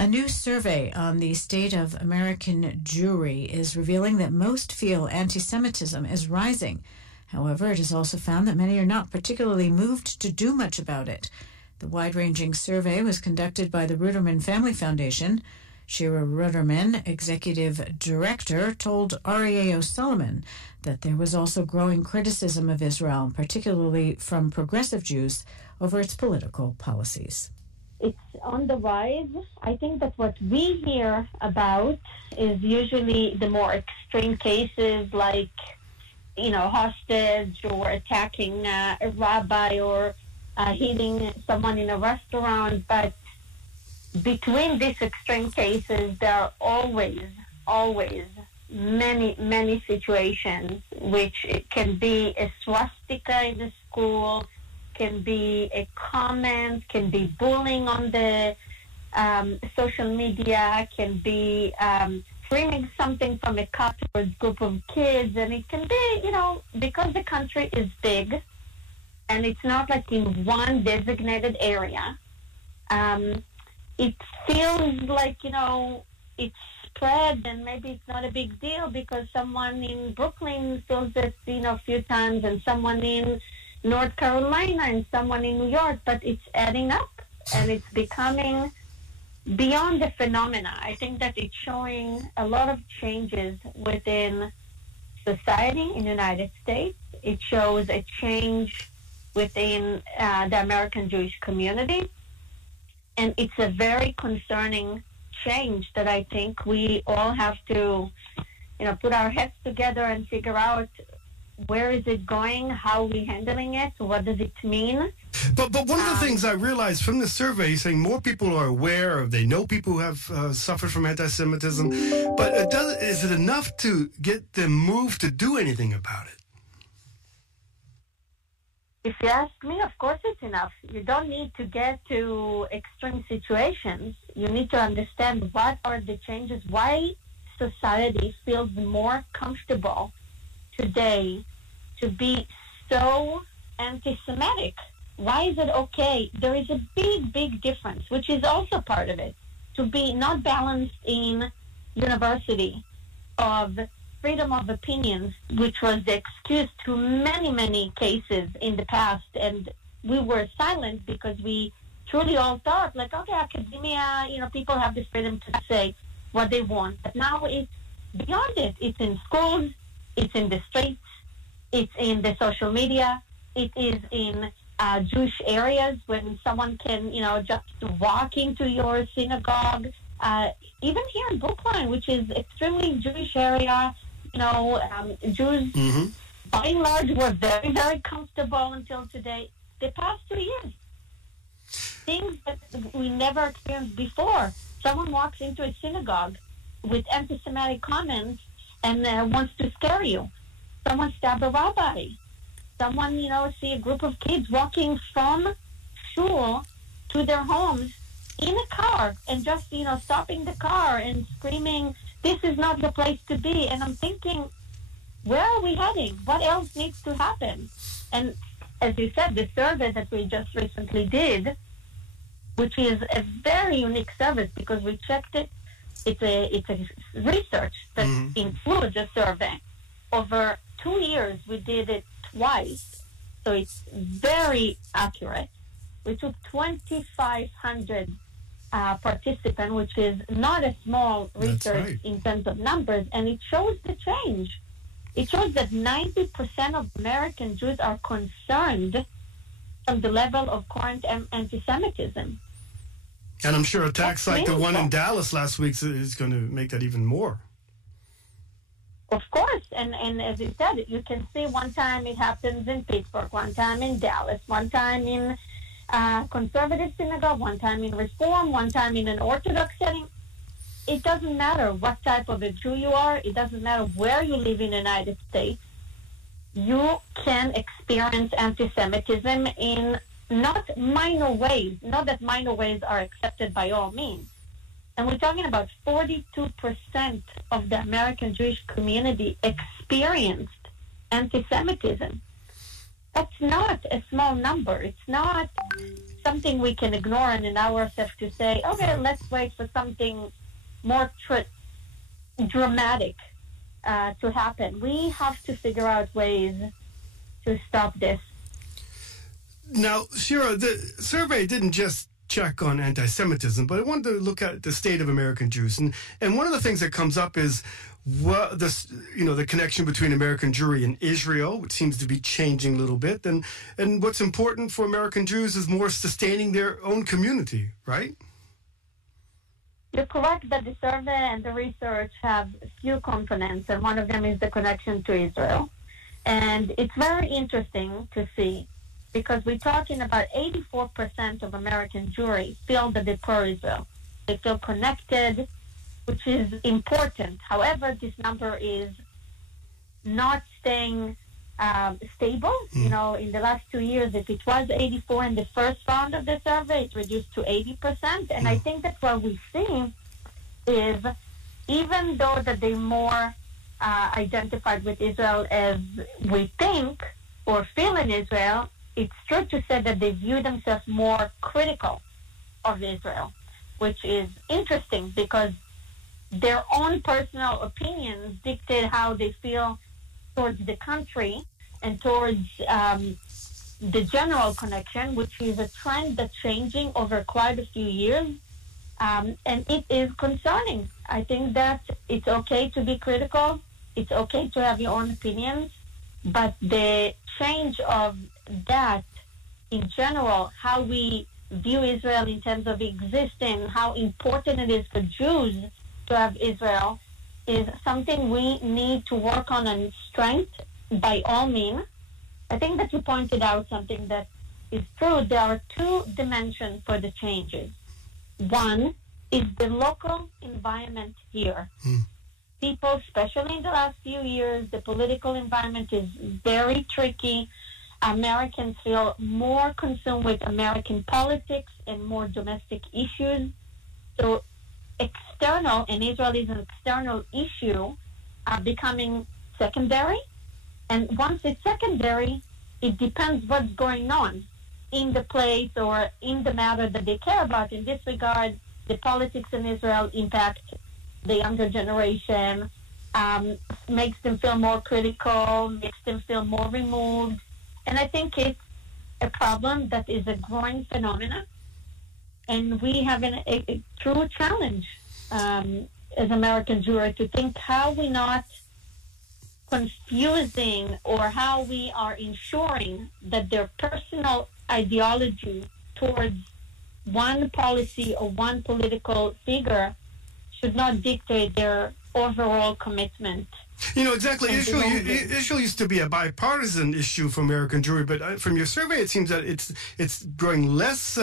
A new survey on the state of American Jewry is revealing that most feel anti-Semitism is rising. However, it has also found that many are not particularly moved to do much about it. The wide-ranging survey was conducted by the Ruderman Family Foundation. Shira Ruderman, executive director, told REA O'Sullivan that there was also growing criticism of Israel, particularly from progressive Jews, over its political policies. It's on the rise. I think that what we hear about is usually the more extreme cases like, hostage or attacking a rabbi or hitting someone in a restaurant. But between these extreme cases, there are always many situations which it can be a swastika in the school, can be a comment, can be bullying on the social media, can be screaming something from a car towards a group of kids, and it can be, because the country is big and it's not like in one designated area, it feels like, it's spread and maybe it's not a big deal because someone in Brooklyn feels it, a few times, and someone in North Carolina and someone in New York, but it's adding up and it's becoming beyond the phenomena. I think that it's showing a lot of changes within society in the United States. It shows a change within the American Jewish community. And it's a very concerning change that I think we all have to, put our heads together and figure out where is it going, how are we handling it, what does it mean. But one of the things I realized from the survey is saying more people are aware, they know people who have suffered from anti-Semitism, but is it enough to get them moved to do anything about it? If you ask me, of course it's enough. You don't need to get to extreme situations. You need to understand what are the changes, why society feels more comfortable today to be so anti-Semitic. Why is it okay? There is a big difference, which is also part of it, to be not balanced in university of freedom of opinions, which was the excuse to many cases in the past. And we were silent because we truly all thought, like, okay, academia, people have the freedom to say what they want. But now it's beyond it. It's in schools, it's in the streets, it's in the social media, it is in Jewish areas when someone can, just walk into your synagogue. Even here in Brooklyn, which is extremely Jewish area, Jews, by and large, were very comfortable until today. The past 2 years, things that we never experienced before. Someone walks into a synagogue with anti-Semitic comments and wants to scare you. Someone stabbed a rabbi. Someone, see a group of kids walking from shul to their homes in a car and just, stopping the car and screaming, "This is not the place to be." And I'm thinking, where are we heading? What else needs to happen? And as you said, the survey that we just recently did, which is a very unique service because we checked it, it's a research that includes a survey. Over 2 years, we did it twice, so it's very accurate. We took 2,500 participants, which is not a small research in terms of numbers, and it shows the change. It shows that 90% of American Jews are concerned from the level of current anti-Semitism. And I'm sure attacks like the one in Dallas last week is going to make that even more. Of course, and as you said, you can see one time it happens in Pittsburgh, one time in Dallas, one time in conservative synagogue, one time in Reform, one time in an Orthodox setting. It doesn't matter what type of a Jew you are. It doesn't matter where you live in the United States. You can experience anti-Semitism in not minor ways. Not that minor ways are accepted by all means. And we're talking about 42% of the American Jewish community experienced anti-Semitism. That's not a small number. It's not something we can ignore and allow ourselves to say, okay, let's wait for something more dramatic to happen. We have to figure out ways to stop this. Now, Shira, the survey didn't just check on anti-Semitism, but I wanted to look at the state of American Jews. And one of the things that comes up is the connection between American Jewry and Israel, which seems to be changing a little bit. And what's important for American Jews is more sustaining their own community, right? You're correct that the survey and the research have few components, and one of them is the connection to Israel. And it's very interesting to see, because we're talking about 84% of American Jewry feel that they're pro-Israel. They feel connected, which is important. However, this number is not staying stable. In the last 2 years, if it was 84 in the first round of the survey, it reduced to 80%. And I think that what we see is, even though that they're more identified with Israel as we think or feel in Israel, it's true to say that they view themselves more critical of Israel, which is interesting because their own personal opinions dictate how they feel towards the country and towards the general connection, which is a trend that's changing over quite a few years. And it is concerning. I think that it's okay to be critical. It's okay to have your own opinions. But the change of that in general, how we view Israel in terms of existing, how important it is for Jews to have Israel, is something we need to work on and strength by all means. I think that you pointed out something that is true. There are two dimensions for the changes. One is the local environment here. People, especially in the last few years, the political environment is very tricky. Americans feel more consumed with American politics and more domestic issues. So external, and Israel is an external issue, are becoming secondary. And once it's secondary, it depends what's going on in the place or in the matter that they care about. In this regard, the politics in Israel impact the younger generation, makes them feel more critical, makes them feel more removed. And I think it's a problem that is a growing phenomenon. And we have a true challenge as American Jewry to think how we not confusing or how we are ensuring that their personal ideology towards one policy or one political figure should not dictate their overall commitment. Exactly. Israel used to be a bipartisan issue for American Jewry, but from your survey, it seems that it's growing less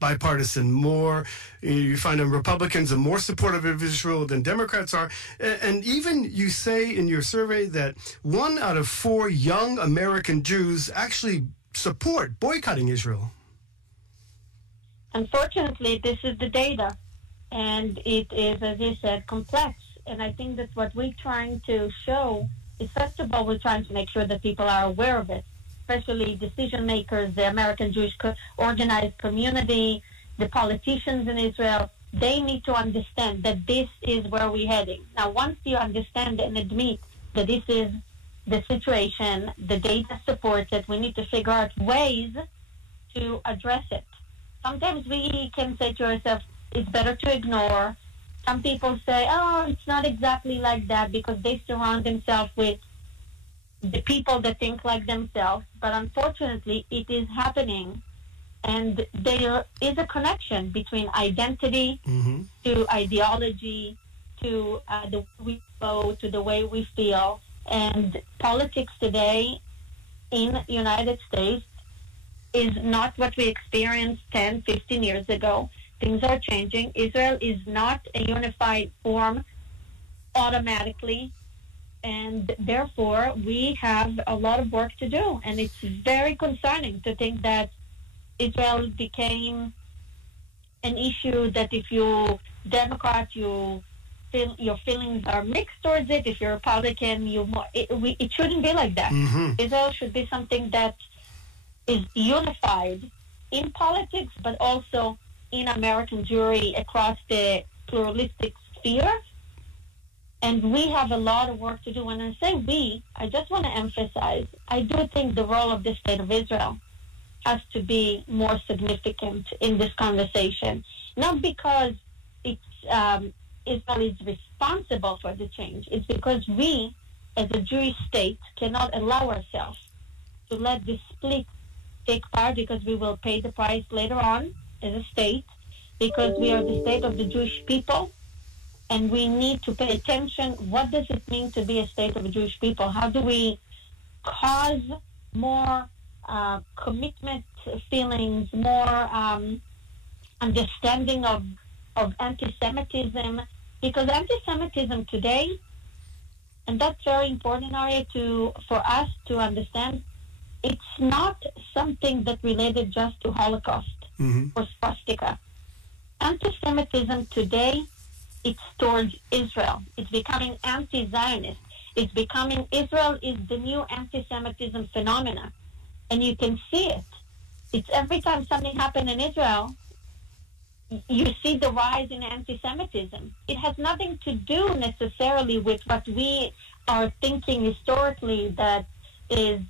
bipartisan. More, you find that Republicans are more supportive of Israel than Democrats are, and even you say in your survey that 1 out of 4 young American Jews actually support boycotting Israel. Unfortunately, this is the data, and it is, as you said, complex. And I think that what we're trying to show is, first of all, we're trying to make sure that people are aware of it, especially decision makers, the American Jewish organized community, the politicians in Israel. They need to understand that this is where we're heading. Now, once you understand and admit that this is the situation, the data supports it, we need to figure out ways to address it. Sometimes we can say to ourselves, it's better to ignore. Some people say, oh, it's not exactly like that because they surround themselves with the people that think like themselves. But unfortunately, it is happening. And there is a connection between identity to ideology, to the way we go, to the way we feel. And politics today in the United States is not what we experienced 10, 15 years ago. Things are changing. Israel is not a unified form automatically, and therefore we have a lot of work to do. And it's very concerning to think that Israel became an issue that if you Democrat, you feel your feelings are mixed towards it. If you're Republican, it shouldn't be like that. Israel should be something that is unified in politics, but also in American Jewry across the pluralistic sphere. And we have a lot of work to do. When I say we, I just want to emphasize, I do think the role of the State of Israel has to be more significant in this conversation. Not because Israel is responsible for the change. It's because we, as a Jewish state, cannot allow ourselves to let this split take part, because we will pay the price later on as a state, because we are the state of the Jewish people, and we need to pay attention. What does it mean to be a state of the Jewish people? How do we cause more commitment feelings, more understanding of anti-Semitism? Because anti-Semitism today, and that's very important, Arya, for us to understand, it's not something that related just to Holocaust or swastika. Anti-Semitism today, it's towards Israel. It's becoming anti-Zionist. It's becoming, Israel is the new anti-Semitism phenomena. And you can see it. It's every time something happens in Israel, you see the rise in anti-Semitism. It has nothing to do necessarily with what we are thinking historically that is,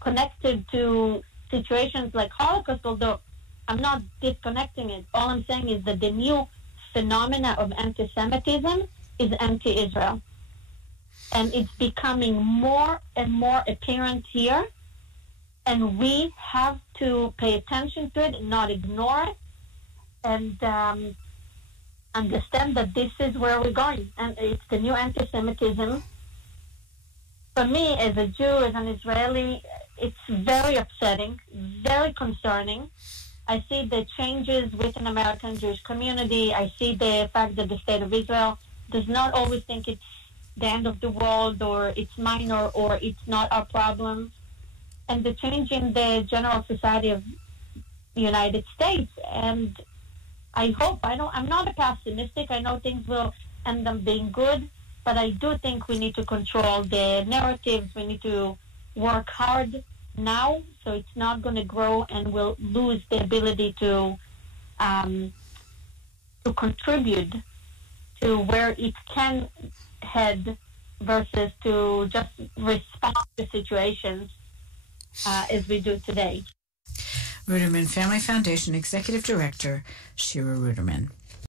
connected to situations like Holocaust, although I'm not disconnecting it. All I'm saying is that the new phenomena of anti-Semitism is anti-Israel. And it's becoming more and more apparent here. And we have to pay attention to it, not ignore it, and understand that this is where we're going. And it's the new anti-Semitism. For me, as a Jew, as an Israeli, it's very upsetting, very concerning. I see the changes within the American Jewish community. I see the fact that the State of Israel does not always think it's the end of the world, or it's minor, or it's not our problem. And the change in the general society of the United States. And I hope, I'm not a pessimistic. I know things will end up being good, but I do think we need to control the narratives. We need to work hard now, so it's not going to grow and we'll lose the ability to contribute to where it can head, versus to just respond to situations as we do today. Ruderman Family Foundation Executive Director, Shira Ruderman.